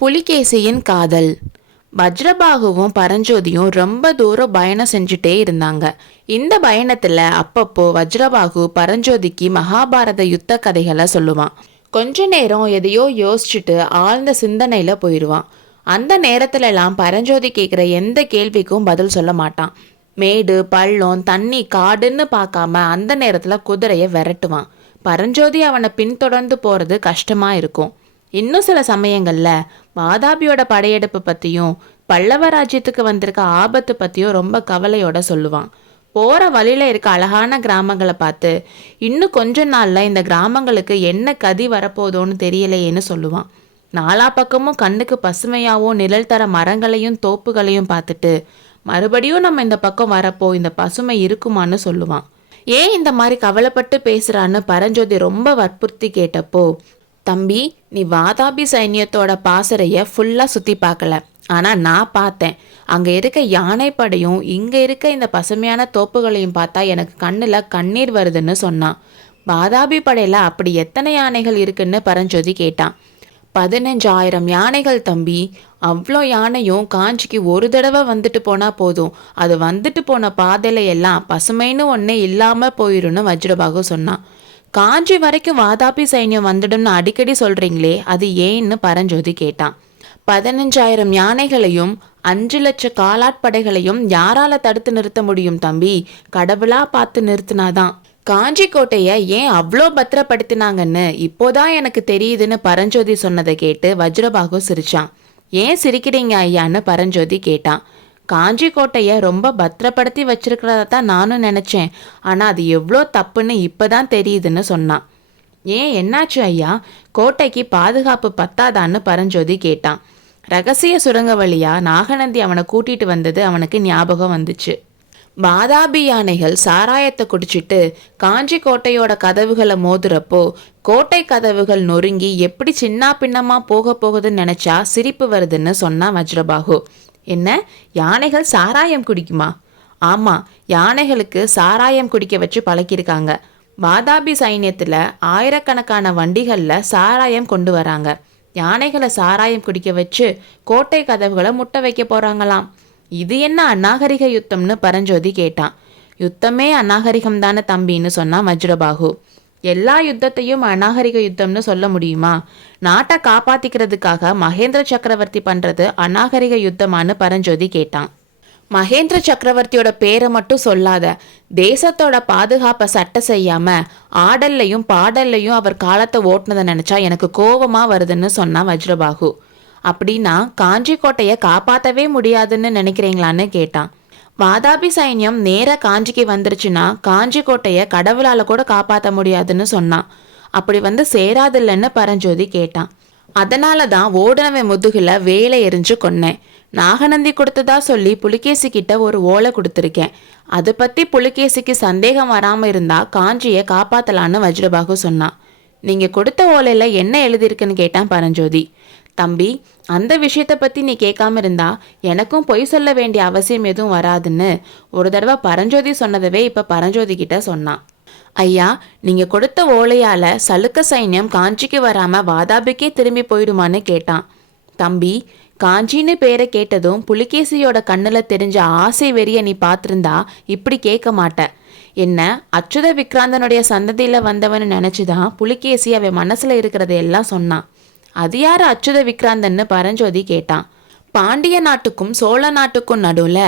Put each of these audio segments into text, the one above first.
புலிகேசியின் காதல். வஜ்ரபாகுவும் பரஞ்சோதியும் ரொம்ப தூரம் பயணம் செஞ்சுட்டே இருந்தாங்க. இந்த பயணத்துல அப்பப்போ வஜ்ரபாகு பரஞ்சோதிக்கு மகாபாரத யுத்த கதைகளை சொல்லுவான். கொஞ்ச நேரம் எதையோ யோசிச்சுட்டு ஆழ்ந்த சிந்தனையில போயிடுவான். அந்த நேரத்துல எல்லாம் பரஞ்சோதி கேட்குற எந்த கேள்விக்கும் பதில் சொல்ல மாட்டான். மேடு பள்ளம் தண்ணி காடுன்னு பார்க்காம அந்த நேரத்துல குதிரையை விரட்டுவான். பரஞ்சோதி அவனை பின்தொடர்ந்து போறது கஷ்டமா இருக்கும். இன்னும் சில சமயங்கள்ல வாதாபியோட படையெடுப்பு பத்தியும் பல்லவ ராஜ்யத்துக்கு வந்திருக்க ஆபத்து பத்தியும் ரொம்ப கவலையோட சொல்லுவான். போற வழியில இருக்க அழகான கிராமங்களை பார்த்து இன்னும் கொஞ்ச நாள்ல இந்த கிராமங்களுக்கு என்ன கதி வரப்போதோன்னு தெரியலையேன்னு சொல்லுவான். நாலா பக்கமும் கண்ணுக்கு பசுமையாவும் நிழல் தர மரங்களையும் தோப்புகளையும் பார்த்துட்டு மறுபடியும் நம்ம இந்த பக்கம் வரப்போ இந்த பசுமை இருக்குமான்னு சொல்லுவான். ஏன் இந்த மாதிரி கவலைப்பட்டு பேசுறான்னு பரஞ்சோதி ரொம்ப வற்புறுத்தி கேட்டப்போ, தம்பி, நீ வாதாபி சைன்யத்தோட பாசறைய ஃபுல்லா சுத்தி பார்க்கல, ஆனா நான் பார்த்தேன். அங்க இருக்க யானைப்படையும் இங்க இருக்க இந்த பசுமையான தோப்புகளையும் பார்த்தா எனக்கு கண்ணுல கண்ணீர் வருதுன்னு சொன்னான். வாதாபி படையில அப்படி எத்தனை யானைகள் இருக்குன்னு பரஞ்சோதி கேட்டான். 15,000 யானைகள் தம்பி. அவ்வளோ யானையும் காஞ்சிக்கு ஒரு தடவை வந்துட்டு போனா போதும். அது வந்துட்டு போன பாதையில எல்லாம் பசுமைன்னு ஒன்னே இல்லாம போயிருன்னு வஜ்ரபாகு சொன்னான். காஞ்சி வரைக்கும் வாதாபி சைன்யம் வந்துடும்னு அடிக்கடி சொல்றீங்களே, அது ஏன்னு பரஞ்சோதி கேட்டான். 15,000 யானைகளையும் 5 லட்சம் காலாட்படைகளையும் யாரால தடுத்து நிறுத்த முடியும் தம்பி? கடவுளா பார்த்து நிறுத்தினாதான். காஞ்சி கோட்டைய ஏன் அவ்வளோ பத்திரப்படுத்தினாங்கன்னு இப்போதான் எனக்கு தெரியுதுன்னு பரஞ்சோதி சொன்னதை கேட்டு வஜ்ரபாகு சிரிச்சான். ஏன் சிரிக்கிறீங்க ஐயான்னு பரஞ்சோதி கேட்டான். காஞ்சி கோட்டைய ரொம்ப பத்திரப்படுத்தி வச்சிருக்கிறதா தான் நானும் நினைச்சேன். ஆனா அது எவ்வளோ தப்புன்னு இப்பதான் தெரியுதுன்னு சொன்னான். ஏன், என்னாச்சு ஐயா? கோட்டைக்கு பாதுகாப்பு பத்தாதான்னு பரஞ்சோதி கேட்டான். ரகசிய சுரங்க வழியா நாகநந்தி அவனை கூட்டிட்டு வந்தது அவனுக்கு ஞாபகம் வந்துச்சு. வாதாபி யானைகள் சாராயத்தை குடிச்சிட்டு காஞ்சி கோட்டையோட கதவுகளை மோதுறப்போ கோட்டை கதவுகள் நொறுங்கி எப்படி சின்ன பின்னமா போக போகுதுன்னு நினைச்சா சிரிப்பு வருதுன்னு சொன்னா வஜ்ரபாகு. என்ன, யானைகள் சாராயம் குடிக்குமா? ஆமா, யானைகளுக்கு சாராயம் குடிக்க வச்சு பழக்கிருக்காங்க. வாதாபி சைன்யத்துல ஆயிரக்கணக்கான வண்டிகள்ல சாராயம் கொண்டு வராங்க. யானைகளை சாராயம் குடிக்க வச்சு கோட்டை கதவுகளை முட்டை வைக்க போறாங்களாம். இது என்ன அநாகரிக யுத்தம்னு பரஞ்சோதி கேட்டான். யுத்தமே அநாகரிகம் தானே தம்பின்னு சொன்னான் வஜ்ரபாகு. எல்லா யுத்தத்தையும் அநாகரிக யுத்தம்னு சொல்ல முடியுமா? நாட்டை காப்பாத்திக்கிறதுக்காக மகேந்திர சக்கரவர்த்தி பண்றது அநாகரிக யுத்தமானு பரஞ்சோதி கேட்டான். மகேந்திர சக்கரவர்த்தியோட பேரை மட்டும் சொல்லாத. தேசத்தோட பாதுகாப்பை சட்டை செய்யாம ஆடல்லையும் பாடல்லையும் அவர் காலத்தை ஓட்டுனதை நினைச்சா எனக்கு கோபமா வருதுன்னு சொன்னான் வஜ்ரபாகு. அப்படின்னா காஞ்சி கோட்டையை காப்பாற்றவே முடியாதுன்னு நினைக்கிறீங்களான்னு கேட்டான். வாதாபி சைன்யம் நேர காஞ்சிக்கு வந்துருச்சுன்னா காஞ்சி கோட்டையை கடவுளால கூட காப்பாற்ற முடியாதுன்னு சொன்னான். அப்படி வந்து சேராதில்லைன்னு பரஞ்சோதி கேட்டான். அதனால தான் ஓடுனவன் முதுகுல வேலை எரிஞ்சு கொன்னேன். நாகநந்தி கொடுத்ததா சொல்லி புலிகேசி கிட்ட ஒரு ஓலை கொடுத்துருக்கேன். அதை பத்தி புலிகேசிக்கு சந்தேகம் வராம இருந்தா காஞ்சியை காப்பாத்தலான்னு வஜ்ரபாகு சொன்னான். நீங்க கொடுத்த ஓலையில என்ன எழுதியிருக்குன்னு கேட்டான் பரஞ்சோதி. தம்பி, அந்த விஷயத்தை பத்தி நீ கேட்காம இருந்தா எனக்கும் பொய் சொல்ல வேண்டிய அவசியம் எதுவும் வராதுன்னு ஒரு தடவை பரஞ்சோதி சொன்னதவே இப்ப பரஞ்சோதி கிட்ட சொன்னான். ஐயா, நீங்க கொடுத்த ஓலையால சலுக்க சைன்யம் காஞ்சிக்கு வராம வாதாபிக்கே திரும்பி போயிடுமான்னு கேட்டான். தம்பி, காஞ்சின்னு பேரை கேட்டதும் புலிகேசியோட கண்ணுல தெரிஞ்ச ஆசை வெறிய நீ பார்த்திருந்தா இப்படி கேட்க மாட்ட. என்ன, அச்சுத விக்ராந்தனுடைய சந்ததியில வந்தவன்னு நினைச்சுதான் புலிகேசி அவன் மனசுல இருக்கிறதையெல்லாம் சொன்னான். அது யாரு அச்சுத விக்ராந்தன்னு பரஞ்சோதி கேட்டான். பாண்டிய நாட்டுக்கும் சோழ நாட்டுக்கும் நடுவுல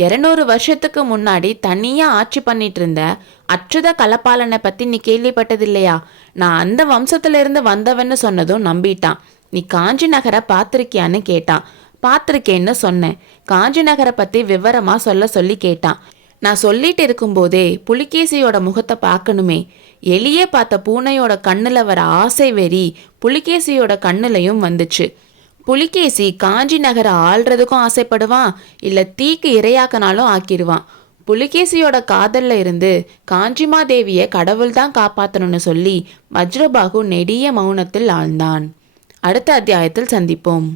200 வருஷத்துக்கு முன்னாடி தனியா ஆட்சி பண்ணிட்டு இருந்த அச்சுத கலப்பாலனை பத்தி நீ கேள்விப்பட்டதில்லையா? நான் அந்த வம்சத்துல இருந்து வந்தவன்னு சொன்னதும் நம்பிட்டான். நீ காஞ்சி நகரை பார்த்திருக்கியான்னு கேட்டான். பார்த்திருக்கேன்னு சொன்னேன். காஞ்சி நகரை பத்தி விவரமா சொல்ல சொல்லி கேட்டான். நான் சொல்லிட்டு இருக்கும்போதே புலிகேசியோட முகத்தை பார்க்கணுமே. எலியே பார்த்த பூனையோட கண்ணுல வர ஆசை வெறி புலிகேசியோட கண்ணுலையும் வந்துச்சு. புலிகேசி காஞ்சி நகரை ஆள்றதுக்கும் ஆசைப்படுவான், இல்ல தீக்கு இரையாக்கனாலும் ஆக்கிடுவான். புலிகேசியோட காதல்ல இருந்து காஞ்சிமாதேவிய கடவுள் தான் காப்பாத்தணும்னு சொல்லி வஜ்ரபாகு நெடிய மௌனத்தில் ஆழ்ந்தான். அடுத்த அத்தியாயத்தில் சந்திப்போம்.